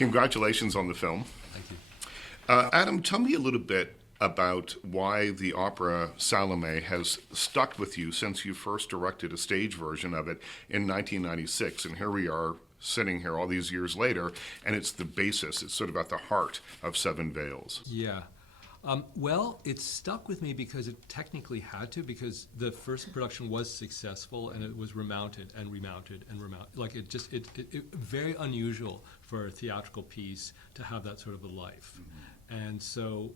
Congratulations on the film. Thank you. Adam, tell me a little bit about why the opera Salome has stuck with you since you first directed a stage version of it in 1996. And here we are sitting here all these years later, and it's the basis, it's sort of at the heart of Seven Veils. Yeah. Well, it stuck with me because it technically had to, because the first production was successful and it was remounted and remounted and remounted. Like it very unusual for a theatrical piece to have that sort of a life. Mm-hmm. And so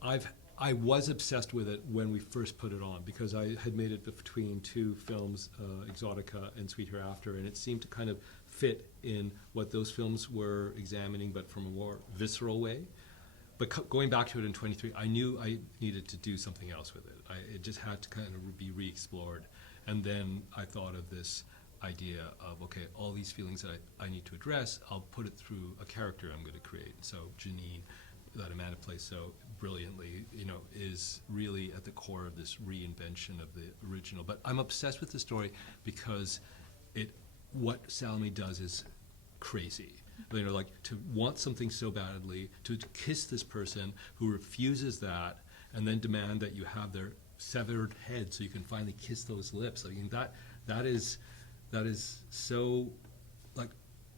I was obsessed with it when we first put it on, because I had made it between two films, Exotica and Sweet Hereafter, and it seemed to kind of fit in what those films were examining, but from a more visceral way. But going back to it in 23, I knew I needed to do something else with it. It just had to kind of be re-explored. And then I thought of this idea of, okay, all these feelings that I need to address, I'll put it through a character I'm going to create. So Jeanine, that Amanda plays so brilliantly, is really at the core of this reinvention of the original. But I'm obsessed with the story because what Salome does is crazy. Like to want something so badly, to kiss this person who refuses that, and then demand that you have their severed head so you can finally kiss those lips. I mean, that is so like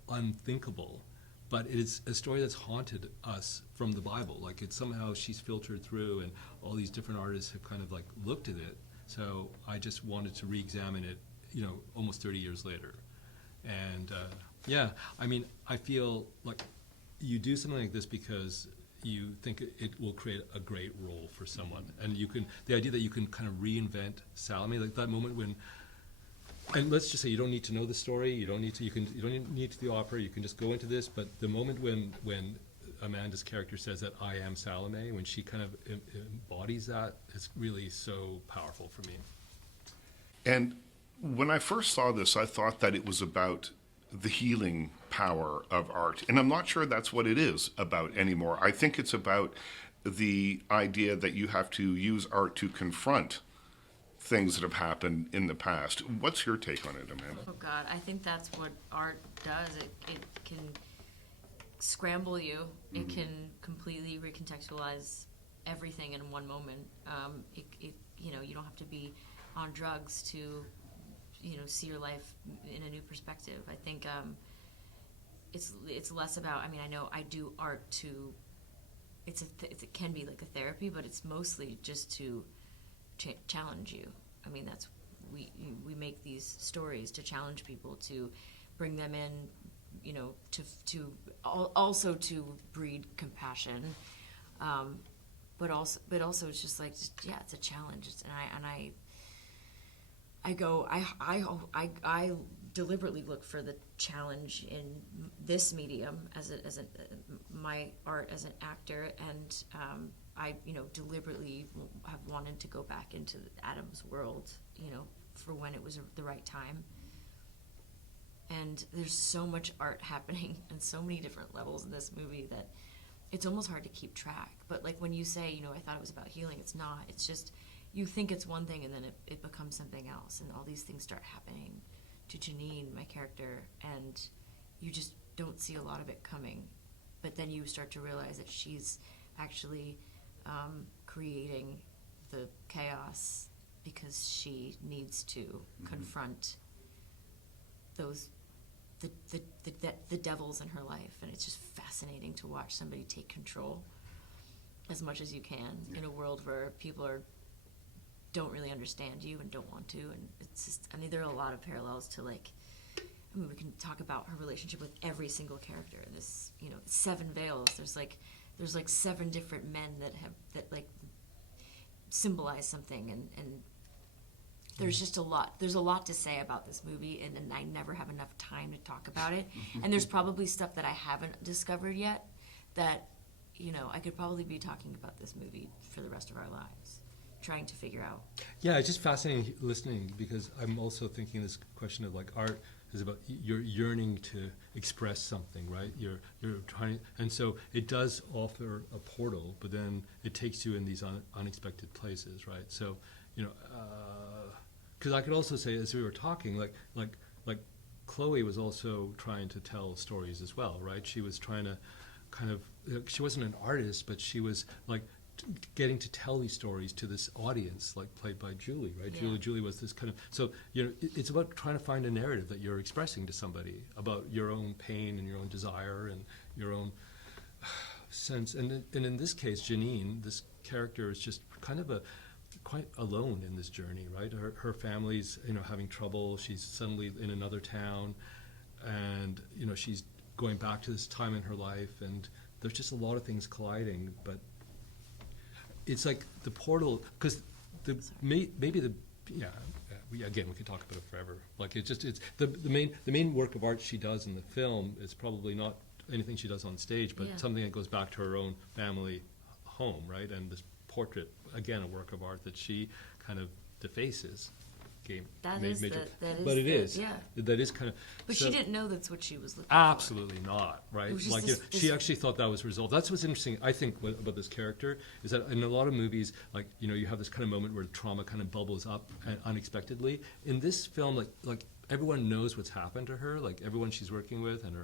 unthinkable, but it is a story that's haunted us from the Bible. Like it's somehow she's filtered through, and all these different artists have kind of like looked at it. So I just wanted to re-examine it, almost 30 years later, and. Yeah, I mean, I feel like you do something like this because you think it will create a great role for someone, and the idea that you can kind of reinvent Salome, like that moment when, and let's just say you don't need to know the story, you don't need to the opera, you can just go into this, but the moment when Amanda's character says that I am Salome, when she kind of embodies that, it's really so powerful for me. And when I first saw this, I thought that it was about the healing power of art. And I'm not sure that's what it is about anymore. I think it's about the idea that you have to use art to confront things that have happened in the past. What's your take on it, Amanda? Oh God, I think that's what art does. It can scramble you. Mm-hmm. It can completely recontextualize everything in one moment. You don't have to be on drugs to see your life in a new perspective. I think it's less about. I mean, I know I do art to. It can be like a therapy, but it's mostly just to challenge you. I mean, that's we make these stories to challenge people, to bring them in, to also to breed compassion, but also it's just like it's a challenge. I deliberately look for the challenge in this medium as my art as an actor, and I deliberately have wanted to go back into Adam's world, for when it was the right time. And there's so much art happening and so many different levels in this movie that it's almost hard to keep track. But like when you say, I thought it was about healing, it's not. It's just you think it's one thing and then it becomes something else, and all these things start happening to Jeanine, my character, and you just don't see a lot of it coming. But then you start to realize that she's actually creating the chaos because she needs to confront the devils in her life, and it's just fascinating to watch somebody take control as much as you can in a world where people don't really understand you and don't want to, and it's just, there are a lot of parallels to we can talk about her relationship with every single character. This, Seven Veils. There's like 7 different men that symbolize something, and there's just a lot. There's a lot to say about this movie, and I never have enough time to talk about it. And there's probably stuff that I haven't discovered yet that, I could probably be talking about this movie for the rest of our lives, trying to figure out. Yeah, it's just fascinating listening, because I'm also thinking this question of art is about you're yearning to express something, right? You're trying, and so it does offer a portal, but then it takes you in these unexpected places, right? So, because I could also say, as we were talking, like Chloe was also trying to tell stories as well, right? She was trying to kind of, she wasn't an artist, but she was like getting to tell these stories to this audience, like played by Julie, right? Yeah. Julie was this kind of, so it's about trying to find a narrative that you're expressing to somebody about your own pain and your own desire and your own sense. And in this case, Jeanine, this character is just kind of quite alone in this journey, right? Her family's having trouble. She's suddenly in another town, and she's going back to this time in her life, and there's just a lot of things colliding. But it's like the portal, because maybe the again, we could talk about it forever. Like it's the main work of art she does in the film is probably not anything she does on stage, but something that goes back to her own family home, right? And this portrait, again, a work of art that she kind of defaces. That is kind of. But she didn't know that's what she was looking for. Absolutely not, right? Like she this actually thought that was resolved. That's what's interesting, I think, about this character is that in a lot of movies, like you have this kind of moment where the trauma kind of bubbles up unexpectedly. In this film, like everyone knows what's happened to her, like everyone she's working with, and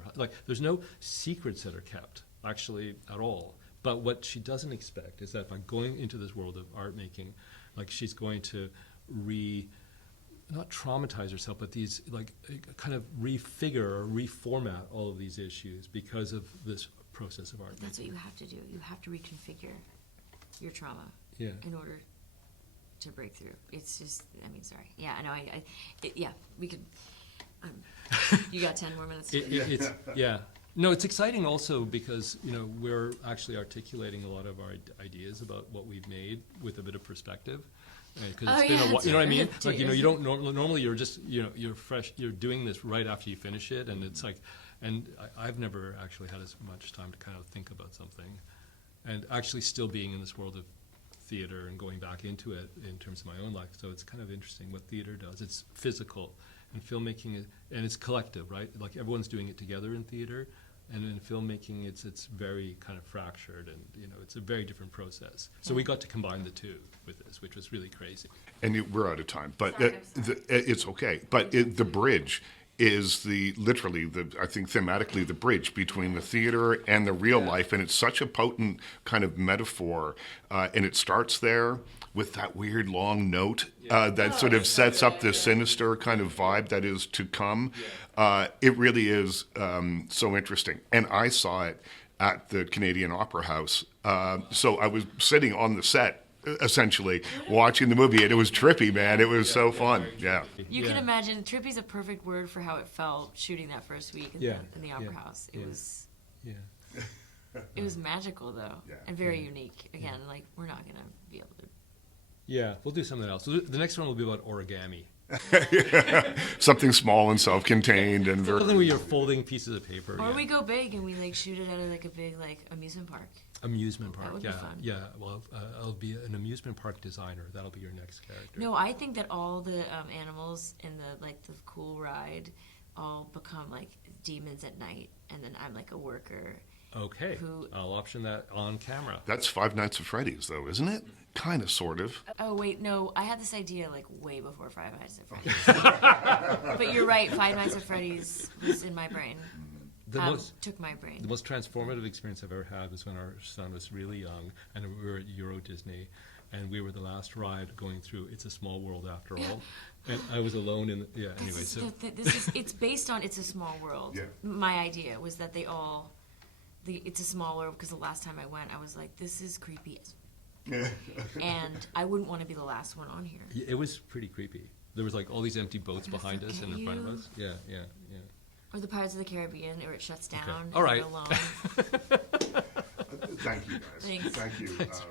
there's no secrets that are kept actually at all. But what she doesn't expect is that by going into this world of art making, like she's going to not traumatize herself, but these kind of refigure or reformat all of these issues because of this process of art. But that's what you have to do. You have to reconfigure your trauma in order to break through. It's just, sorry. Yeah, I know. We could. You got 10 more minutes. No, it's exciting also because we're actually articulating a lot of our ideas about what we've made with a bit of perspective. Because it's been a while, you know what I mean? Like you don't normally you're just you're fresh. You're doing this right after you finish it, and it's like, and I've never actually had as much time to kind of think about something, and actually still being in this world of theater and going back into it in terms of my own life. So it's kind of interesting what theater does. It's physical, and filmmaking, and it's collective, right? Like everyone's doing it together in theater. And in filmmaking, it's very kind of fractured, and it's a very different process. So we got to combine the two with this, which was really crazy. And we're out of time, but Sorry, it's okay. But the bridge is literally I think thematically the bridge between the theater and the real life, and it's such a potent kind of metaphor. And it starts there with that weird long note that sort of sets up this sinister kind of vibe that is to come. It really is so interesting. And I saw it at the Canadian Opera House. So I was sitting on the set, essentially, watching the movie, and it was trippy, man. It was so fun. Yeah. You can imagine, trippy's a perfect word for how it felt shooting that first week in the Opera House. It was... Yeah. It was magical, though, and very unique. Again, we're not going to be able to... Yeah, we'll do something else. The next one will be about origami. Something small and self-contained and very... Something where you're folding pieces of paper. Or we go big and we shoot it out of a big amusement park. Amusement park, That would be fun. Yeah, well, I'll be an amusement park designer. That'll be your next character. No, I think that all the animals in the cool ride all become demons at night, and then I'm a worker. Okay, I'll option that on camera. That's Five Nights at Freddy's, though, isn't it? Kind of, sort of. Oh, wait, no. I had this idea, way before Five Nights at Freddy's. But you're right. Five Nights at Freddy's was in my brain. Took my brain. The most transformative experience I've ever had was when our son was really young, and we were at Euro Disney, and we were the last ride going through It's a Small World After All. And I was alone in it's based on It's a Small World. Yeah. My idea was that It's a Small World, because the last time I went, I was like, this is creepy as and I wouldn't want to be the last one on here. It was pretty creepy. There was all these empty boats behind us and in front of us. Yeah. Or the Pirates of the Caribbean, or it shuts down. Okay. All right. Alone. Thank you, guys. Thanks. Thank you for this.